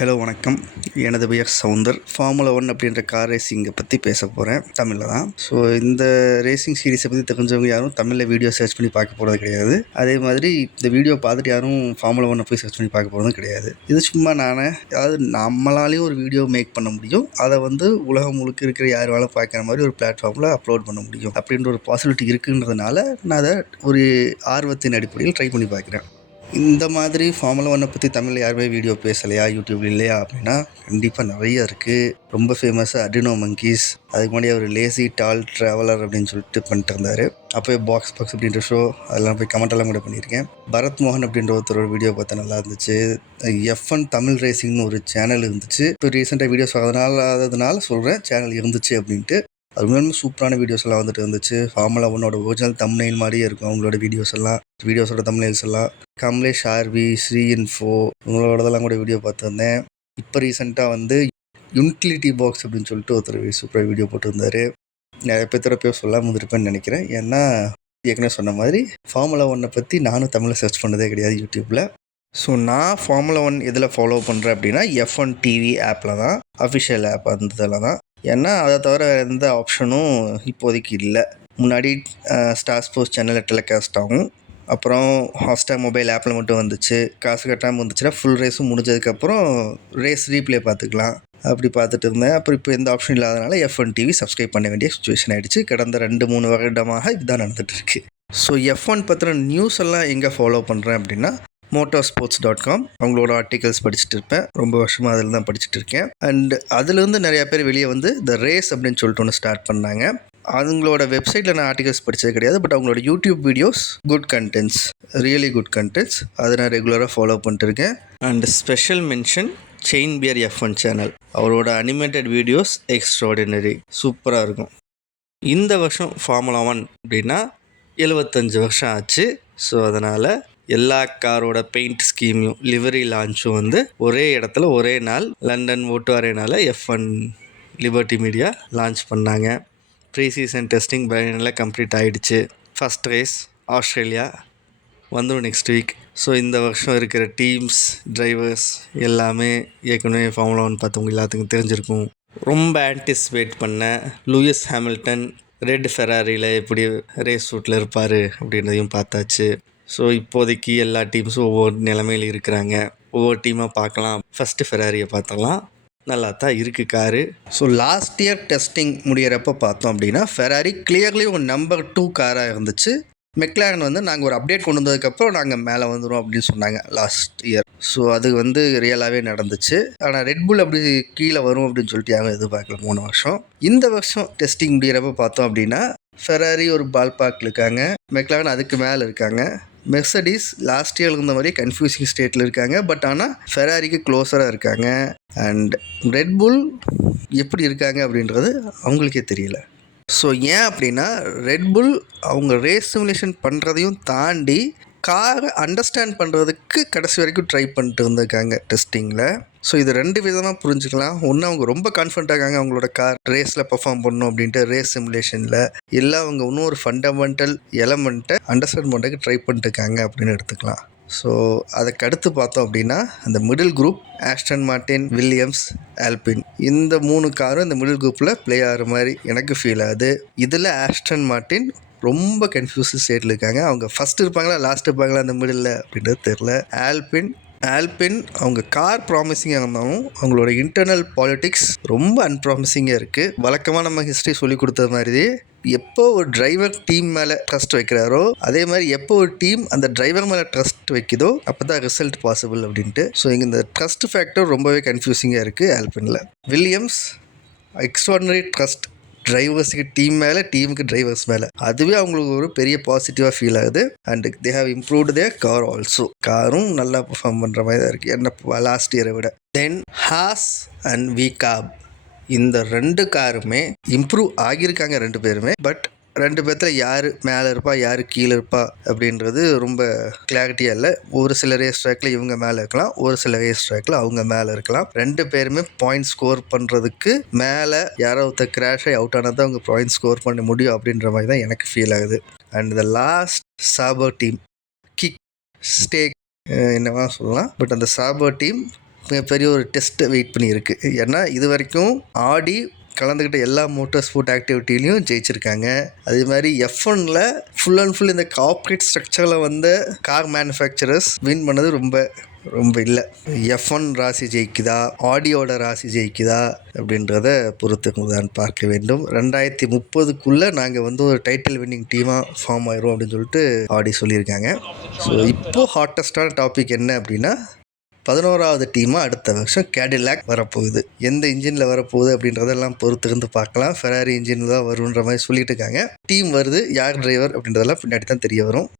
Hello வணக்கம். எனது பெயர் சவுந்தர். ஃபார்முலா 1 அப்படின்ற கார் ரேசிங்கை பற்றி பேச போகிறேன் தமிழில் தான். ஸோ இந்த ரேசிங் சீரீஸை பற்றி தெரிஞ்சவங்க யாரும் தமிழில் வீடியோ சர்ச் பண்ணி பார்க்க போகிறது கிடையாது. அதே மாதிரி இந்த வீடியோ பார்த்துட்டு யாரும் ஃபார்முலா 1 போய் சர்ச் பண்ணி பார்க்க போகிறதும் கிடையாது. இது சும்மா அதாவது நம்மளாலேயும் ஒரு வீடியோ மேக் பண்ண முடியும், அதை உலகம் முழுக்க இருக்கிற யார் வேலை பார்க்குற மாதிரி ஒரு பிளாட்ஃபார்மில் அப்லோட் பண்ண முடியும் அப்படின்ற ஒரு பாசிபிலிட்டி இருக்குன்றதுனால நான் அதை ஒரு ஆர்வத்தின் அடிப்படையில் ட்ரை பண்ணி பார்க்குறேன். இந்த மாதிரி ஃபார்முலா 1 பற்றி தமிழில் யாருமே வீடியோ பேசலையா, யூடியூப்ல இல்லையா அப்படின்னா கண்டிப்பாக நிறைய இருக்குது. ரொம்ப ஃபேமஸாக அட்ரினோ மங்கீஸ், அதுக்கு முன்னாடி அவர் லேசி டால் ட்ராவலர் அப்படின்னு சொல்லிட்டு பண்ணிட்டு இருந்தார். அப்போயே பாக்ஸ் அப்படின்ற ஷோ அதெல்லாம் போய் கமெண்டெல்லாம் கூட பண்ணியிருக்கேன். பரத் மோகன் அப்படின்ற ஒருத்தரோட வீடியோ பார்த்தா நல்லா இருந்துச்சு. F1 தமிழ் ரேசிங்னு ஒரு சேனல் இருந்துச்சு. இப்போ ரீசெண்டாக வீடியோஸ் ஆகாததுனால சொல்கிறேன், சேனல் இருந்துச்சு அப்படின்ட்டு. அது உண்மையுமே சூப்பரான வீடியோஸ் எல்லாம் இருந்துச்சு. ஃபார்முலா 1 ஒரிஜினல் தம்ப்நெயில் மாதிரியே இருக்கும் அவங்களோட வீடியோஸோட தம்ப்நெயில்ஸ் எல்லாம். கமலேஷ் ஆர்வி, ஸ்ரீ இன்ஃபோ இவங்களோடதெல்லாம் கூட வீடியோ பார்த்துருந்தேன். இப்போ ரீசெண்டாக யூட்டிலிட்டி பாக்ஸ் அப்படின்னு சொல்லிட்டு ஒருத்தர் சூப்பராக வீடியோ போட்டிருந்தாரு. நிறைய பேர் சொல்லாமல் இருப்பேன்னு நினைக்கிறேன். ஏன்னா ஏற்கனவே சொன்ன மாதிரி ஃபார்முலா 1 பற்றி நானும் தமிழில் சர்ச் பண்ணதே கிடையாது யூடியூப்பில். ஸோ நான் ஃபார்முலா 1 எதில் ஃபாலோ பண்ணுறேன் அப்படின்னா F1 டிவி ஆப்பில் தான், அஃபிஷியல் ஆப் அந்த இதில் தான். ஏன்னா அதை தவிர எந்த ஆப்ஷனும் இப்போதைக்கு இல்லை. முன்னாடி ஸ்டார் ஸ்போர்ட்ஸ் சேனலில் டெலிகாஸ்ட் ஆகும், அப்புறம் ஹாட்ஸ்டார் மொபைல் ஆப்பில் மட்டும் வந்துச்சு. காசு கட்டாமல் வந்துச்சுன்னா ஃபுல் ரேஸும் முடிஞ்சதுக்கப்புறம் ரேஸ் ரீப்ளே பார்த்துக்கலாம். அப்படி பார்த்துட்டு இருந்தேன். அப்புறம் இப்போ எந்த ஆப்ஷன் இல்லாதனால F1 டிவி சப்ஸ்கிரைப் பண்ண வேண்டிய சுச்சுவேஷன் ஆகிடுச்சு. கடந்த 2-3 வருடமாக இதுதான் நடந்துகிட்ருக்கு. ஸோ F1 பற்றின நியூஸ் எல்லாம் எங்கே ஃபாலோ பண்ணுறேன் அப்படின்னா motorsports.com அவங்களோட ஆர்டிகல்ஸ் படிச்சுட்டு இருப்பேன். ரொம்ப வருஷமாக அதில் தான் படிச்சுட்டு இருக்கேன். அண்ட் அதுலேருந்து நிறையா பேர் வெளியே த ரேஸ் அப்படின்னு சொல்லிட்டு ஒன்று ஸ்டார்ட் பண்ணாங்க. அவங்களோட வெப்சைட்டில் நான் ஆர்டிகல்ஸ் படித்தது கிடையாது, பட் அவங்களோட YouTube videos really good contents, அதை நான் ரெகுலராக ஃபாலோ பண்ணிட்டு இருக்கேன். And special mention Chain Bear F1 channel, அவரோட அனிமேட்டட் வீடியோஸ் எக்ஸ்ட்ராடினரி, சூப்பராக இருக்கும். இந்த வருஷம் ஃபார்முலா 1 அப்படின்னா 75 வருஷம் ஆச்சு. ஸோ அதனால் எல்லா காரோட பெயிண்ட் ஸ்கீமையும் லிவரி லான்ச்சும் ஒரே இடத்துல ஒரே நாள் லண்டன் ஓட்டு அரேனால F1 லிபர்ட்டி மீடியா லான்ச் பண்ணாங்க. ப்ரீ சீசன் டெஸ்டிங் பைரனில் கம்ப்ளீட் ஆகிடுச்சு. ஃபஸ்ட் ரேஸ் ஆஸ்திரேலியா வந்துடும் நெக்ஸ்ட் வீக். ஸோ இந்த வருஷம் இருக்கிற டீம்ஸ், டிரைவர்ஸ் எல்லாமே ஏற்கனவே ஃபார்முலா 1 பார்த்தவங்க எல்லாத்துக்கும் தெரிஞ்சிருக்கும். ரொம்ப ஆன்டிசிபேட் பண்ண லூயிஸ் ஹாமில்டன் ரெட் ஃபெராரியில் எப்படி ரேஸ் ரூட்டில் இருப்பார் அப்படின்றதையும் பார்த்தாச்சு. ஸோ இப்போதைக்கு எல்லா டீம்ஸும் ஒவ்வொரு நிலைமையில் இருக்கிறாங்க. ஒவ்வொரு டீமாக பார்க்கலாம். ஃபஸ்ட்டு ஃபெராரியை பார்த்தலாம், நல்லா தான் இருக்குது car. So last year testing முடிகிறப்ப பார்த்தோம் அப்படின்னா ஃபெராரி கிளியர்லி ஒரு நம்பர் 2 காராக இருந்துச்சு. மெக்லாரன் நாங்கள் ஒரு அப்டேட் கொண்டு வந்ததுக்கப்புறம் நாங்கள் மேலே வந்துடும் அப்படின்னு சொன்னாங்க லாஸ்ட் இயர். ஸோ அது ரியலாகவே நடந்துச்சு. ஆனால் ரெட்புல் அப்படி கீழே வரும் அப்படின்னு சொல்லிட்டு யாரும் எதிர்பார்க்கல 3 வருஷம். இந்த வருஷம் டெஸ்டிங் முடிகிறப்ப பார்த்தோம் அப்படின்னா ஃபெராரி ஒரு பால் பார்க்கில் இருக்காங்க, மெக்லாரன் அதுக்கு மேலே இருக்காங்க. மெர்சடிஸ் லாஸ்ட் இயர் இருந்த மாதிரி கன்ஃபியூசிங் ஸ்டேட்டில் இருக்காங்க, பட் ஆனால் ஃபெராரிக்கு க்ளோஸராக இருக்காங்க. அண்ட் ரெட்புல் எப்படி இருக்காங்க அப்படின்றது அவங்களுக்கே தெரியல. ஸோ ஏன் அப்படின்னா ரெட்புல் அவங்க ரேஸ் சிமுலேஷன் பண்ணுறதையும் தாண்டி காரை அண்டர்ஸ்டாண்ட் பண்ணுறதுக்கு கடைசி வரைக்கும் ட்ரை பண்ணிட்டு இருந்திருக்காங்க டெஸ்டிங்கில். ஸோ இது 2 விதமாக புரிஞ்சுக்கலாம். ஒன்று, அவங்க ரொம்ப கான்ஃபிடென்ட் ஆகாங்க அவங்களோட கார் ரேஸில் பர்ஃபார்ம் பண்ணணும் அப்படின்ட்டு ரேஸ் சிமுலேஷனில். இல்லை அவங்க இன்னும் ஒரு ஃபண்டமெண்டல் எலமெண்ட்டை அண்டர்ஸ்டாண்ட் பண்ணுறதுக்கு ட்ரை பண்ணிட்டுருக்காங்க அப்படின்னு எடுத்துக்கலாம். ஸோ அதுக்கு அடுத்து பார்த்தோம் அப்படின்னா அந்த middle group Aston Martin, Williams, Albin, இந்த 3 காரும் இந்த மிடில் குரூப்பில் ப்ளே ஆகிற மாதிரி எனக்கு ஃபீல் ஆகுது. இதில் ஆஸ்டன் மார்டின் ரொம்ப கன்ஃபியூஸ்டு ஸ்டேட்டில் இருக்காங்க. அவங்க ஃபஸ்ட்டு இருப்பாங்களா லாஸ்ட் இருப்பாங்களா அந்த மிடில் அப்படின்றது தெரில. ஆல்பின் அவங்க கார் ப்ராமிசிங்காக இருந்தாலும் அவங்களோட இன்டர்னல் பாலிட்டிக்ஸ் ரொம்ப அன்ப்ராமிசிங்காக இருக்குது. வழக்கமாக நம்ம ஹிஸ்ட்ரி சொல்லி கொடுத்தது மாதிரி எப்போ ஒரு டிரைவர் டீம் மேலே ட்ரஸ்ட் வைக்கிறாரோ அதே மாதிரி எப்போ ஒரு டீம் அந்த டிரைவர் மேலே ட்ரஸ்ட் வைக்குதோ அப்போ தான் ரிசல்ட் பாசிபிள் அப்படின்ட்டு. ஸோ இங்கே இந்த ட்ரஸ்ட் ஃபேக்டர் ரொம்பவே கன்ஃபியூசிங்காக இருக்குது ஆல்பினில். வில்லியம்ஸ் எக்ஸ்ட்ராடினரி ட்ரஸ்ட் டிரைவர்ஸுக்கு டீம் மேலே, டீமுக்கு டிரைவர்ஸ் மேலே. அதுவே அவங்களுக்கு ஒரு பெரிய பாசிட்டிவாக ஃபீல் ஆகுது. And they have improved their car also. காரும் நல்லா பர்ஃபார்ம் பண்ணுற மாதிரி தான் இருக்குது என்ன லாஸ்ட் இயரை விட. தென் ஹாஸ் அண்ட் விகாப், இந்த 2 காருமே இம்ப்ரூவ் ஆகியிருக்காங்க 2 பேருமே. பட் 2 பேர்த்தில் யார் மேலே இருப்பா யார் கீழே இருப்பா அப்படின்றது ரொம்ப கிளாரிட்டியாக இல்லை. ஒரு சில ரேஸ் ட்ராக்கில் இவங்க மேலே இருக்கலாம், ஒரு சில ரேஸ் ட்ராக்கில் அவங்க மேலே இருக்கலாம். 2 பேருமே பாயிண்ட் ஸ்கோர் பண்ணுறதுக்கு மேலே யாரோ ஒருத்தர் கிராஷ் ஆகி அவுட் ஆனால் தான் அவங்க பாயிண்ட் ஸ்கோர் பண்ண முடியும் அப்படின்ற மாதிரி தான் எனக்கு ஃபீல் ஆகுது. And the last Sauber team kick stake என்னவா சொல்லலாம், பட் அந்த சாபர் டீம் மிகப்பெரிய ஒரு டெஸ்ட்டை வெயிட் பண்ணியிருக்கு. ஏன்னா இது வரைக்கும் ஆடி கலந்துக்கிட்ட எல்லா மோட்டார் ஸ்போர்ட் ஆக்டிவிட்டிலையும் ஜெயிச்சிருக்காங்க. அதே மாதிரி F1ல் ஃபுல் அண்ட் ஃபுல் இந்த கார்ப்பரேட் ஸ்ட்ரக்சரில் வந்த கார் மேனுஃபேக்சரர்ஸ் வின் பண்ணது ரொம்ப இல்லை. F1 ராசி ஜெயிக்குதா, ஆடியோட ராசி ஜெயிக்குதா அப்படின்றத பொறுத்துதான் பார்க்க வேண்டும். 2030க்குள்ளே நாங்கள் ஒரு டைட்டில் வின்னிங் டீமாக ஃபார்ம் ஆயிரும் அப்படின்னு சொல்லிட்டு ஆடி சொல்லியிருக்காங்க. ஸோ இப்போது ஹாட்டஸ்டான டாபிக் என்ன அப்படின்னா, 11வது டீமாக அடுத்த வருஷம் கேடிலாக் வரப்போகுது. எந்த இன்ஜினில் வரப்போகுது அப்படின்றதெல்லாம் பொறுத்திருந்து பார்க்கலாம். ஃபெராரி இன்ஜினில் தான் வருன்ற மாதிரி சொல்லிட்டு இருக்காங்க. டீம் வருது, யார் டிரைவர் அப்படின்றதெல்லாம் பின்னாடி தான் தெரிய வரும்.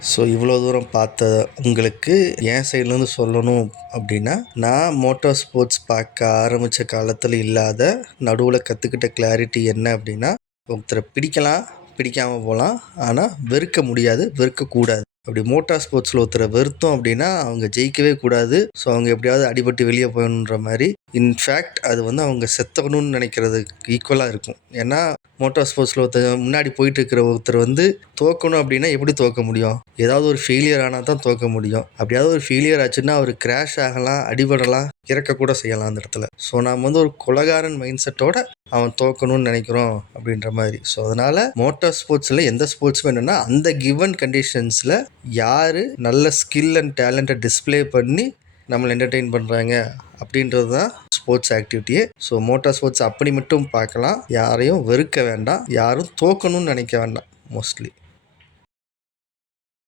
ஸோ இவ்வளோ தூரம் பார்த்த உங்களுக்கு என் சைட்லேருந்து சொல்லணும் அப்படின்னா, நான் மோட்டார் ஸ்போர்ட்ஸ் பார்க்க ஆரம்பித்த காலத்தில் இல்லாத நடுவில் கற்றுக்கிட்ட கிளாரிட்டி என்ன அப்படின்னா, ஒருத்தரை பிடிக்காமல் போகலாம், ஆனால் வெறுக்க முடியாது, வெறுக்கக்கூடாது. அப்படி மோட்டார் ஸ்போர்ட்ஸில் ஒருத்தரை வெறுத்தோம் அப்படின்னா அவங்க ஜெயிக்கவே கூடாது. ஸோ அவங்க எப்படியாவது அடிபட்டு வெளியே போயணுன்ற மாதிரி. இன்ஃபேக்ட் அது அவங்க செத்தணும்னு நினைக்கிறதுக்கு ஈக்குவலாக இருக்கும். ஏன்னா மோட்டார் ஸ்போர்ட்ஸில் ஒருத்தர் முன்னாடி போயிட்டு இருக்கிற ஒருத்தர் தோக்கணும் அப்படின்னா எப்படி தோக்க முடியும்? ஏதாவது ஒரு ஃபெயிலியர் ஆனால் தான் தோக்க முடியும். அப்படியாவது ஒரு ஃபெயிலியர் ஆச்சுன்னா அவர் கிராஷ் ஆகலாம், அடிபடலாம், இறக்கக்கூட செய்யலாம் அந்த இடத்துல. ஸோ நாம் ஒரு கொலகாரன் மைண்ட் செட்டோட அவன் தோக்கணும்னு நினைக்கிறோம் அப்படின்ற மாதிரி. ஸோ அதனால் மோட்டார் ஸ்போர்ட்ஸில் எந்த ஸ்போர்ட்ஸும் என்னென்னா, அந்த கிவன் கண்டிஷன்ஸில் யார் நல்ல ஸ்கில் அண்ட் டேலண்ட்டை டிஸ்பிளே பண்ணி நம்மளை என்டர்டெயின் பண்ணுறாங்க அப்படின்றது தான் ஸ்போர்ட்ஸ் ஆக்டிவிட்டியே. ஸோ மோட்டார் ஸ்போர்ட்ஸ் அப்படி மட்டும் பார்க்கலாம். யாரையும் வெறுக்க வேண்டாம், யாரும் தோக்கணும்னு நினைக்க வேண்டாம் மோஸ்ட்லி.